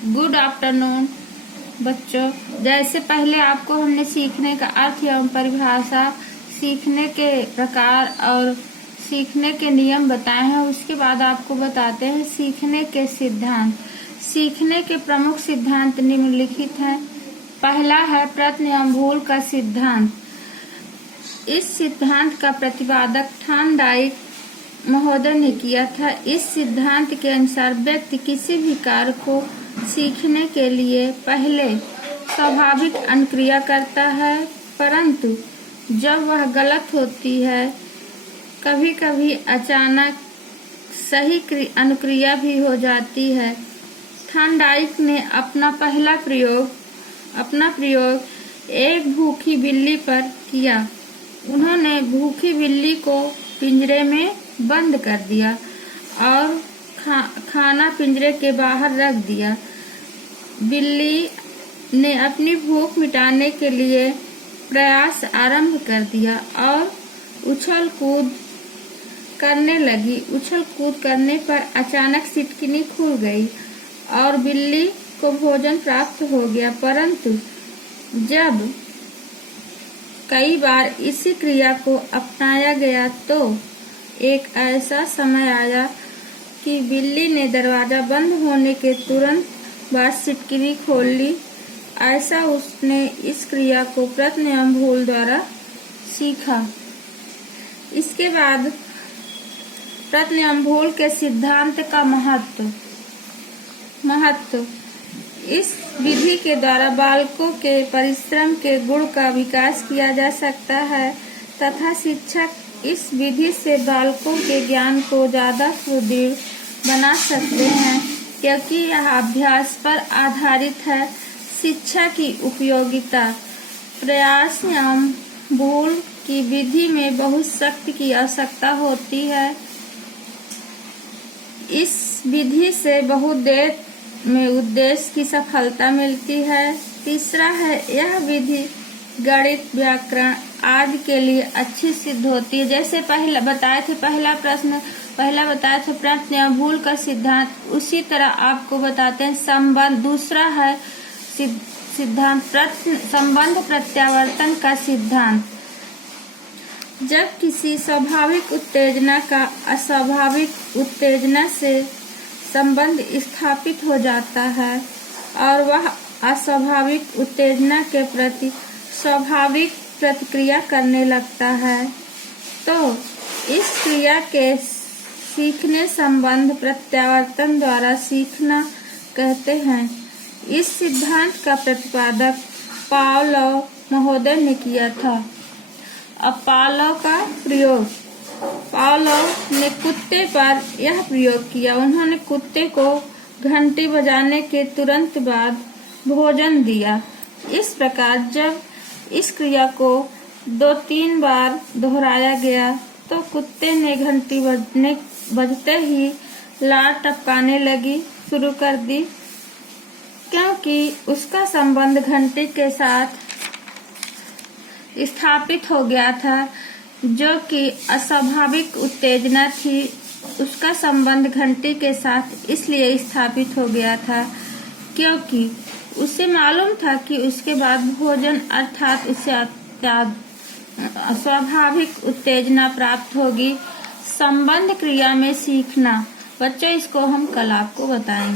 Good afternoon बच्चों। जैसे पहले आपको हमने सीखने का अर्थ एवं परिभाषा, सीखने के प्रकार और सीखने के नियम बताए हैं, उसके बाद आपको बताते हैं सीखने के सिद्धांत। सीखने के प्रमुख सिद्धांत निम्नलिखित हैं। पहला है प्रयत्न एवं भूल का सिद्धांत। इस सिद्धांत का प्रतिपादक थॉर्नडाइक महोदय ने किया था। इस सिद्धांत के अनुसार व्यक्ति किसी भी कार्य को सीखने के लिए पहले स्वाभाविक अनुक्रिया करता है, परंतु जब वह गलत होती है, कभी कभी अचानक सही अनुक्रिया भी हो जाती है। थॉर्नडाइक ने अपना प्रयोग एक भूखी बिल्ली पर किया। उन्होंने भूखी बिल्ली को पिंजरे में बंद कर दिया और खाना पिंजरे के बाहर रख दिया। बिल्ली ने अपनी भूख मिटाने के लिए प्रयास आरंभ कर दिया और उछल कूद करने लगी। उछल कूद करने पर अचानक सिटकिनी खुल गई और बिल्ली को भोजन प्राप्त हो गया, परंतु जब कई बार इसी क्रिया को अपनाया गया तो एक ऐसा समय आया कि बिल्ली ने दरवाजा बंद होने के तुरंत बाद सिटकिनी खोल ली। ऐसा उसने इस क्रिया को प्रयत्न एवं भूल द्वारा सीखा। इसके बाद प्रयत्न एवं भूल के सिद्धांत का महत्व। इस विधि के द्वारा बालकों के परिश्रम के गुण का विकास किया जा सकता है तथा शिक्षक इस विधि से बालकों के ज्ञान को ज्यादा सुदृढ़ बना सकते हैं, क्योंकि यह अभ्यास पर आधारित है। शिक्षा की उपयोगिता। प्रयास एवं भूल की विधि में बहुत शक्ति की आवश्यकता होती है। इस विधि से बहुत देर में उद्देश्य की सफलता मिलती है। तीसरा है, यह विधि गणित, व्याकरण आदि के लिए अच्छी सिद्ध होती है। जैसे पहला बताए थे प्रयत्न एवं भूल का सिद्धांत, उसी तरह आपको बताते हैं संबंध। दूसरा है सिद्धांत संबंध प्रत्यावर्तन का सिद्धांत। जब किसी स्वाभाविक उत्तेजना का अस्वाभाविक उत्तेजना से संबंध स्थापित हो जाता है और वह अस्वाभाविक उत्तेजना के प्रति स्वाभाविक प्रतिक्रिया करने लगता है, तो इस क्रिया के सीखने संबंध प्रत्यावर्तन द्वारा सीखना कहते हैं। इस सिद्धांत का प्रतिपादक पावलोव महोदय ने किया था। अब पावलोव ने कुत्ते पर यह प्रयोग किया। उन्होंने कुत्ते को घंटी बजाने के तुरंत बाद भोजन दिया। इस प्रकार जब इस क्रिया को 2-3 बार दोहराया गया तो कुत्ते ने घंटी बजते ही लार टपकाने लगी शुरू कर दी, क्योंकि उसका संबंध घंटी के साथ स्थापित हो गया था, जो कि अस्वाभाविक उत्तेजना थी। उसका संबंध घंटी के साथ इसलिए स्थापित हो गया था क्योंकि उसे मालूम था कि उसके बाद भोजन अर्थात उसे स्वाभाविक उत्तेजना प्राप्त होगी। संबंध क्रिया में सीखना। बच्चों, इसको हम कल आपको बताएंगे।